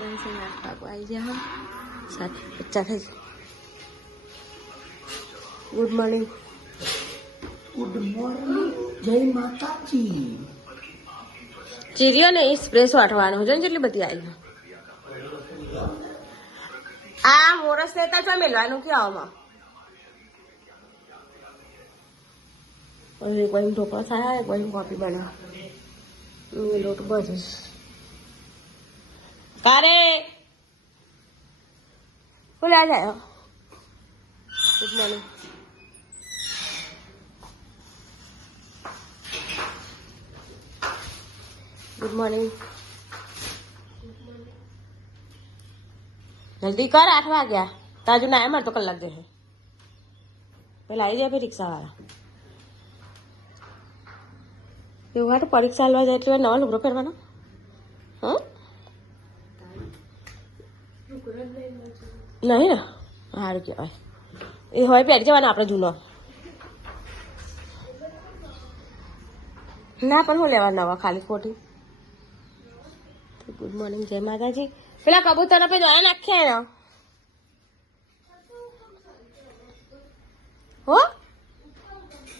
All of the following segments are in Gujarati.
આવી ગયા હા 7:50 થઈ. Good morning. Good morning. જય માતાજી. ચીરીઓ ને એક્સપ્રેસ વાટવાનું છે ને જેટલી બધી આવી. આ મોરસ લેતા છો મેલવાનું કે આવામાં કોઈ ઢોકળા થાય કોઈ કોફી બનાવ લોટ બધું કારે બોલા જાય. Good morning. Good morning. જલ્દી કર 8 વાગ્યા તાજુ ના મારે તો કલાક જશે પેલા આવી જાય રિક્ષા વાળા એવું હા તો પરીક્ષા લેવા જાય એટલે નવા લુગડો પહેરવાનો. હા નહીં ને સારું કહેવાય એ હોય પહેરી જવાનો આપણે જૂનો ના પણ હું લેવા નવા ખાલી ખોટી. ગુડ મોર્નિંગ જય માતાજી. પેલા કબૂતર આપણે દ્વારા નાખ્યા ને હો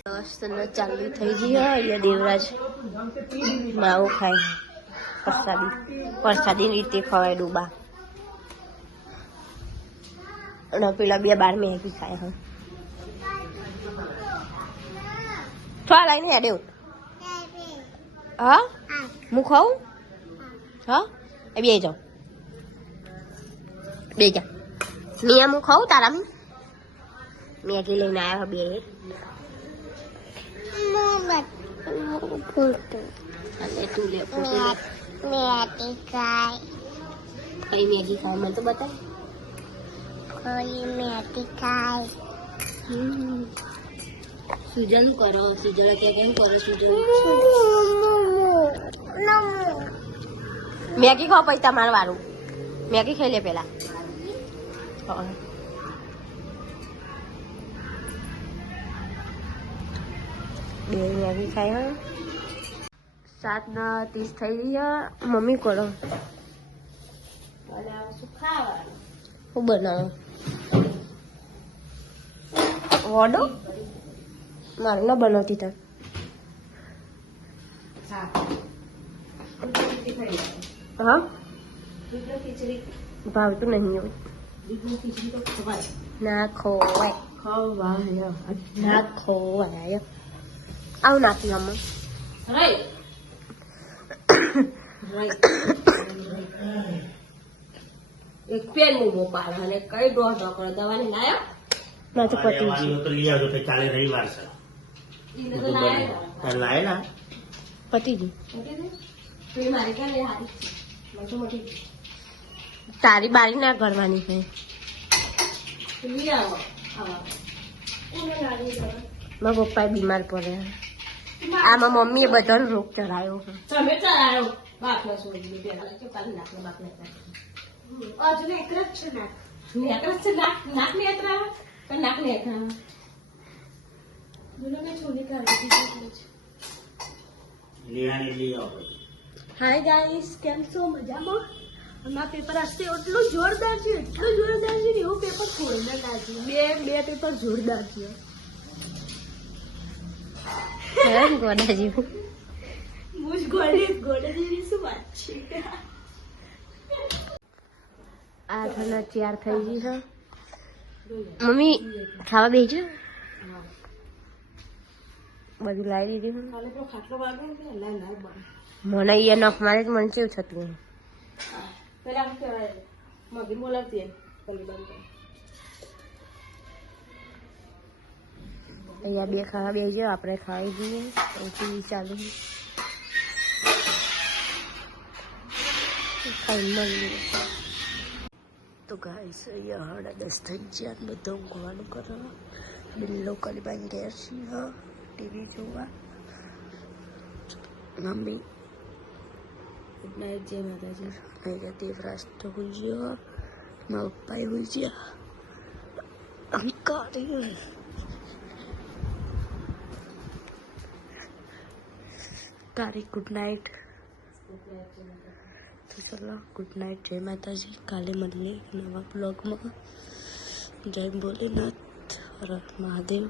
10 ચાલુ થઈ ગઈ અહીંયા દેવરાજ માવું ખાય પ્રસાદી રીતે ખવાય ડૂબા અને પેલા 2 બાર મેગી ખાય. હા થોડા લાઈને હેડે હા હું ખાઉં હા એ બે જાઉં બે જા મિયા હું ખાઉં તારા મેગી લઈને આવ્યા બે અને તું લે મેગી ખાય મને તો બતાય મેગી ખાય. સુજન કરો સુજન કે કેમ કરો સુજન મેગી ખાવ પછી તમારું વારું મેગી ખાઈ લે પેલા. બે મેગી ખાઈ હા 7:30 થઈ ગયા. મમ્મી કરો શું બનાવો વડો મારે ના બનાવતી તાર હા ભાવતું નહીં એવું ના ખોવાય ના ખોવાય આવું નાખ્યું આમાં એક પેન મૂમો પાડે અને કઈ દોઢ કરો દવાની લાયો ના તો પતી ગયું કાલે રવિવાર છે લાય ના પતી ગયું તારી બારી ના કરવાની છે. મારા પપ્પા બીમાર પડે આમાં મમ્મીએ બધાનો રોગ ચડાયો હાય ગાઈસ કેમ છો મજામાં. અમારા પેપર હશે એટલું જોરદાર છે ને એવું પેપર થોડી ના છે બે પેપર જોરદાર છે. ગોડા જેવું શું વાત છે. આ થના 4 થઈ ગઈ છે. મમ્મી ખાવા બેસજો બધું લાવી દીધું. મને અહીંયા નખ મારે જ મને કેવું થતું અહીંયા 2 ખાવા બેસજો આપણે ખાઈ દઈએ ટીવી ચાલુ ખાઈ મળીએ. તો ગાઈસ અહીંયા 10:30 થઈ ગયા બધા ઊંઘવાનું કરો બિલ્લો કરી બાંધી ગયા છીએ ટીવી જોવા. મમ્મી ગુડ નાઇટ જય માતાજી. અહીંયા દેવરાજ તો હોઈ ગયો મારા પપ્પાએ હોઈ ગયા અંકારી તારી ગુડ નાઇટ તો ચલો ગુડ નાઇટ, જય માતાજી. કાલે મળીએ નવા બ્લોગમાં. જય ભોલેનાથ, હર હર મહાદેવ.